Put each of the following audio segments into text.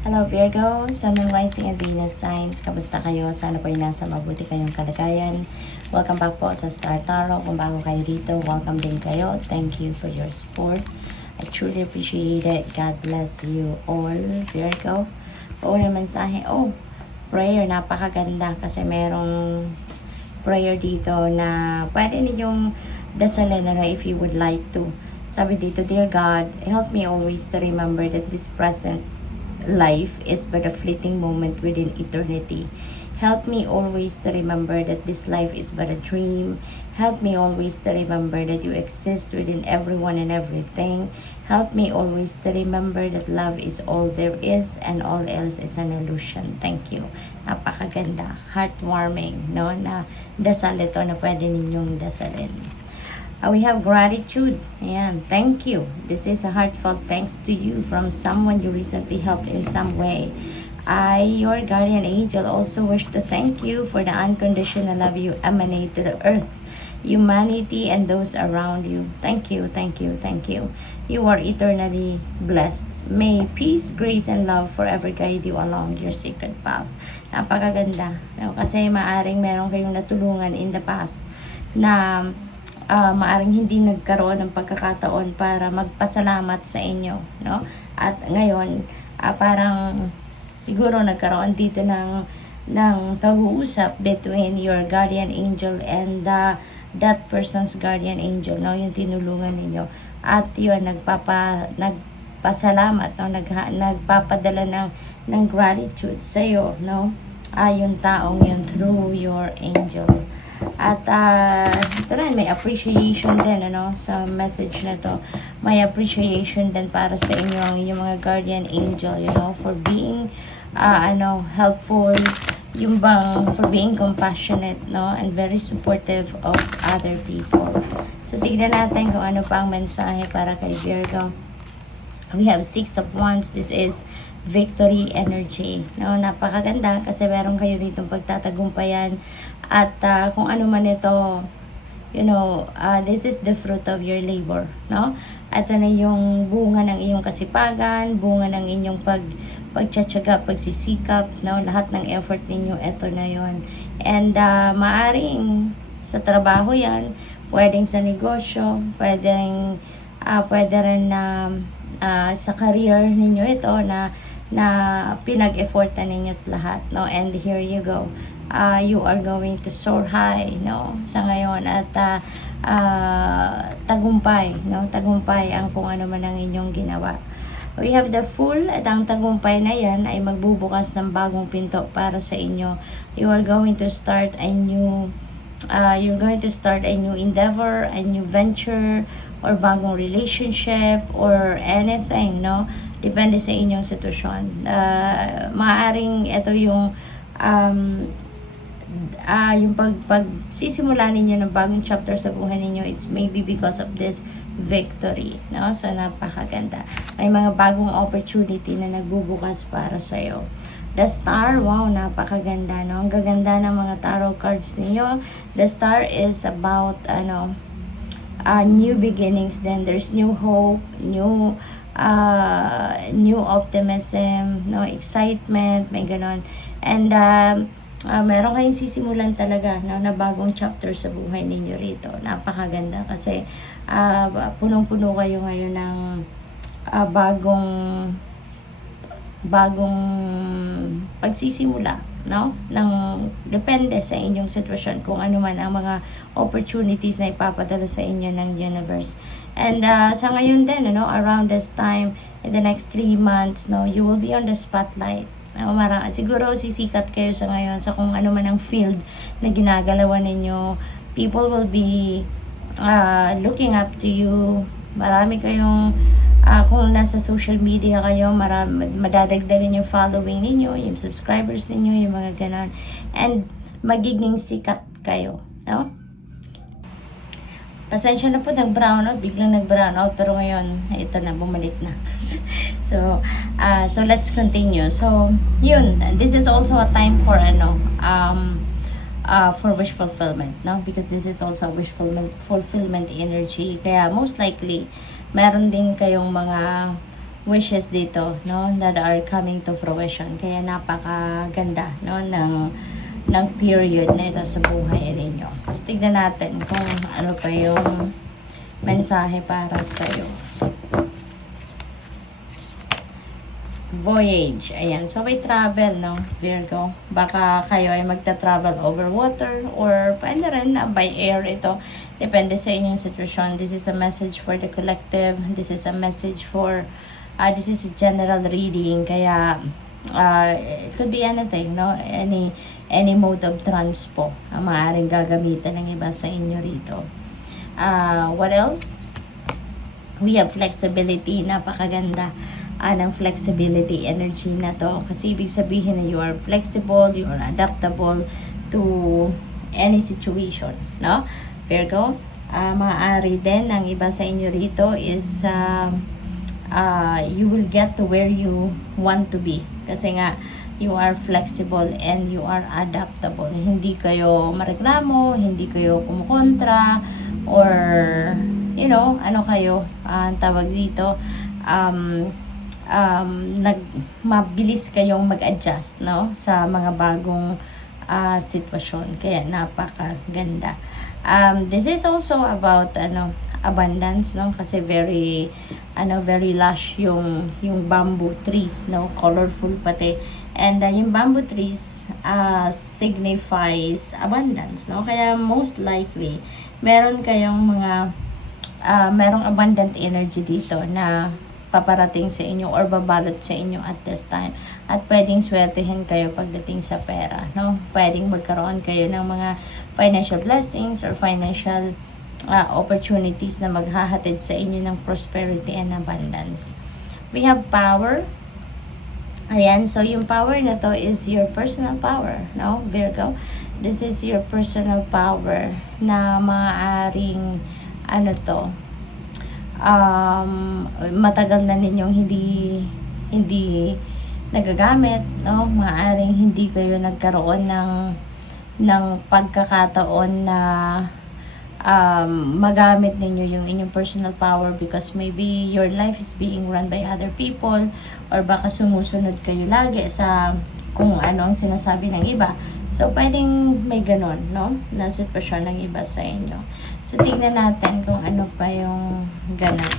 Hello Virgo, Sun, Moon, Rising and Venus signs. Kamusta kayo? Sana po ay nasa mabuti kayong kalagayan. Welcome back po sa Star Tarot. Kung bago kayo dito, welcome din kayo. Thank you for your support. I truly appreciate it. God bless you all, Virgo. Una mensahe. Prayer. Napakaganda kasi merong prayer dito na pwede ninyong dasalin if you would like to. Sabi dito, Dear God, help me always to remember that this present life is but a fleeting moment within eternity. Help me always to remember that this life is but a dream. Help me always to remember that you exist within everyone and everything. Help me always to remember that love is all there is and all else is an illusion. Thank you. Napakaganda. Heartwarming, no? Na dasal ito na pwede ninyong dasalin. We have gratitude. Ayan, thank you. This is a heartfelt thanks to you from someone you recently helped in some way. I, your guardian angel, also wish to thank you for the unconditional love you emanate to the earth, humanity, and those around you. Thank you, thank you, thank you. You are eternally blessed. May peace, grace, and love forever guide you along your sacred path. Napakaganda. No? Kasi maaring meron kayong natulungan in the past na maaring hindi nagkaroon ng pagkakataon para magpasalamat sa inyo, no? At ngayon, parang siguro nagkaroon dito ng pag-uusap between your guardian angel and that person's guardian angel, no? Yung tinulungan ninyo. At yun, nagpasalamat, no? Nagpapadala ng gratitude sa iyo, no? Yung taong yun through your angel. At ito rin, may appreciation din sa message na to. May appreciation din para sa inyo, yung mga guardian angel, for being helpful, for being compassionate, and very supportive of other people. So tignan natin kung ano pa ang mensahe para kay Virgo. We have 6 of Wands. This is victory energy. No, napakaganda kasi meron kayo ditong pagtatagumpayan at kung ano man ito, this is the fruit of your labor, no? At ano yung bunga ng iyong kasipagan, bunga ng inyong pagtsatsaga, pagsisikap, no? Lahat ng effort ninyo, ito na yon. And maaring sa trabaho yan, pwedeng sa negosyo, pwede rin na sa career ninyo ito na pinag-effortan ninyo lahat, no? And here you go. You are going to soar high, no? Sa ngayon at tagumpay, no? Tagumpay ang kung ano man ang inyong ginawa. We have the Fool at ang tagumpay na yan ay magbubukas ng bagong pinto para sa inyo. You are going to start a new endeavor, a new venture, or bagong relationship, or anything, no? Depende sa inyong sitwasyon. Maaring ito yung pagsisimula ninyo ng bagong chapter sa buhay ninyo, it's maybe because of this victory, no? So napakaganda. May mga bagong opportunity na nagbubukas para sa iyo. The Star, wow, napakaganda, no? Ang gaganda ng mga tarot cards ninyo. The Star is about new beginnings. Then there's new hope, new optimism, no, excitement, may ganon. And meron kayong sisimulan talaga, no, na bagong chapter sa buhay ninyo rito. Napakaganda kasi punong-puno kayo ngayon ng bagong pagsisimula, no? Depende sa inyong sitwasyon kung ano man ang mga opportunities na ipapadala sa inyo ng universe. And sa ngayon din, around this time, in the next 3 months, no, you will be on the spotlight. Siguro sisikat kayo sa ngayon sa kung ano man ang field na ginagalawan ninyo. People will be looking up to you. Marami kayong kung nasa social media kayo, madadagdagan yung following ninyo, yung subscribers ninyo, yung mga ganon. And magiging sikat kayo, no? Pasensya na po, nag-brown out, biglang nag-brown out, pero ngayon, ito na, bumalik na. So let's continue. So, yun, this is also a time for for wish fulfillment, no? Because this is also wish fulfillment energy. Kaya most likely, meron din kayong mga wishes dito, no, that are coming to fruition. Kaya napakaganda, no, ng period na ito sa buhay ninyo. Tapos tignan natin kung ano pa yung mensahe para sa iyo. Voyage. Ayan. So, may travel, no, Virgo. Baka kayo ay magta-travel over water or pwede rin na by air ito. Depende sa inyong sitwasyon. This is a message for the collective. This is a message for, this is a general reading. Kaya, it could be anything, no? Any mode of transpo ang maaaring gagamitan ng iba sa inyo rito. What else? We have flexibility. Napakaganda ng flexibility energy na to. Kasi ibig sabihin na you are flexible, you are adaptable to any situation, no? Virgo, maaari din ang iba sa inyo rito is you will get to where you want to be. Kasi nga, you are flexible and you are adaptable. Hindi kayo mareklamo, hindi kayo kumukontra, or, you know, ano kayo, tawag dito, mabilis kayong mag-adjust, no, sa mga bagong sitwasyon. Kaya napakaganda. This is also about abundance, no, kasi very lush yung bamboo trees, no, colorful pati. And yung bamboo trees signifies abundance, no, kaya most likely meron kayong merong abundant energy dito na paparating sa inyo or babalot sa inyo at this time. At pwedeng swertehin kayo pagdating sa pera, no? Pwedeng magkaroon kayo ng mga financial blessings or financial opportunities na maghahatid sa inyo ng prosperity and abundance. We have power. Ayan, so yung power na to is your personal power, no, Virgo? This is your personal power na maaaring matagal na ninyong hindi nagagamit, no? Maaring hindi kayo nagkaroon ng pagkakataon na magamit ninyo yung inyong personal power because maybe your life is being run by other people, or baka sumusunod kayo lagi sa kung ano ang sinasabi ng iba. So, pwedeng may ganon, no, na sitwasyon ng iba sa inyo. So, tingnan natin kung ano pa yung ganon.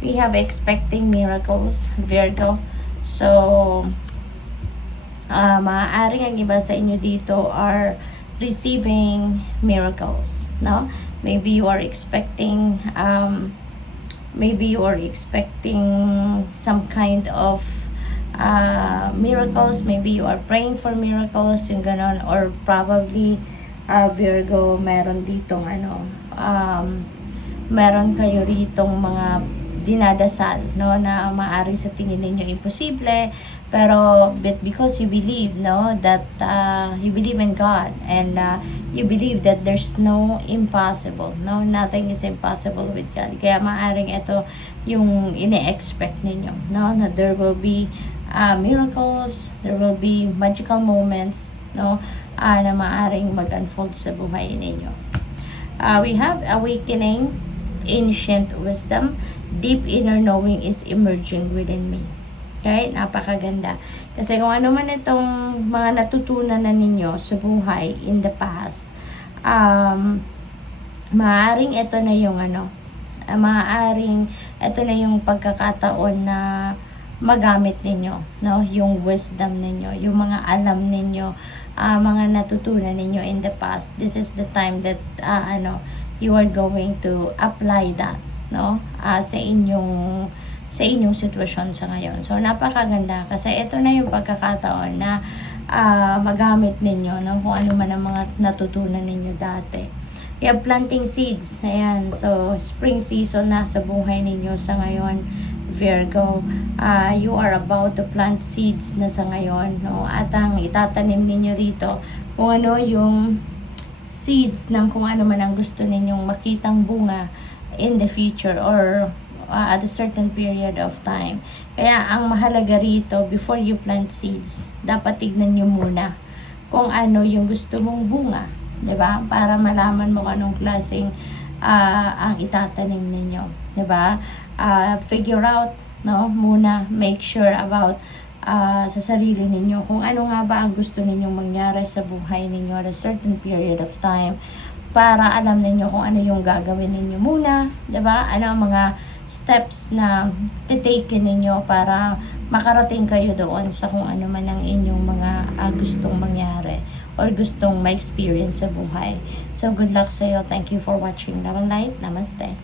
We have expecting miracles, Virgo. So, maaaring ang iba sa inyo dito are receiving miracles, no? Maybe you are expecting some kind of miracles. Maybe you are praying for miracles, yung ganon, or probably Virgo, meron ditong meron kayo ritong mga dinadasal, no, na maaari sa tingin ninyo imposible, pero because you believe, no, that you believe in God, and you believe that there's no impossible, no, nothing is impossible with God. Kaya maaring ito yung ine-expect ninyo, no, na there will be miracles, there will be magical moments, no, na maaring mag-unfold sa buhay ninyo. We have awakening, ancient wisdom, deep inner knowing is emerging within me. Okay? Napakaganda. Kasi kung ano man itong mga natutunan na ninyo sa buhay in the past, maaaring ito na yung maaaring ito na yung pagkakataon na magamit ninyo, no? Yung wisdom ninyo, yung mga alam ninyo, mga natutunan ninyo in the past. This is the time that you are going to apply that, no, sa inyong sitwasyon sa ngayon. So, napakaganda kasi ito na yung pagkakataon na magamit ninyo, no, kung ano man ang mga natutunan ninyo dati. We have planting seeds. Ayan. So, spring season na sa buhay ninyo sa ngayon, Virgo. You are about to plant seeds na sa ngayon, no? At ang itatanim ninyo rito, kung ano yung seeds ng kung ano man ang gusto ninyong makitang bunga in the future or at a certain period of time. Kaya ang mahalaga rito, before you plant seeds, dapat tignan nyo muna kung ano yung gusto mong bunga, 'di ba? Para malaman mo kung anong klaseng ang itatanim ninyo, 'di ba? Figure out, no, muna, make sure about sa sarili ninyo kung ano nga ba ang gusto ninyong mangyari sa buhay ninyo at a certain period of time, para alam ninyo kung ano yung gagawin ninyo muna, 'di ba? Ano ang mga steps na titake ninyo para makarating kayo doon sa kung ano man ang inyong mga gustong mangyari or gustong ma-experience sa buhay. So, good luck sa iyo. Thank you for watching. Love and light. Namaste.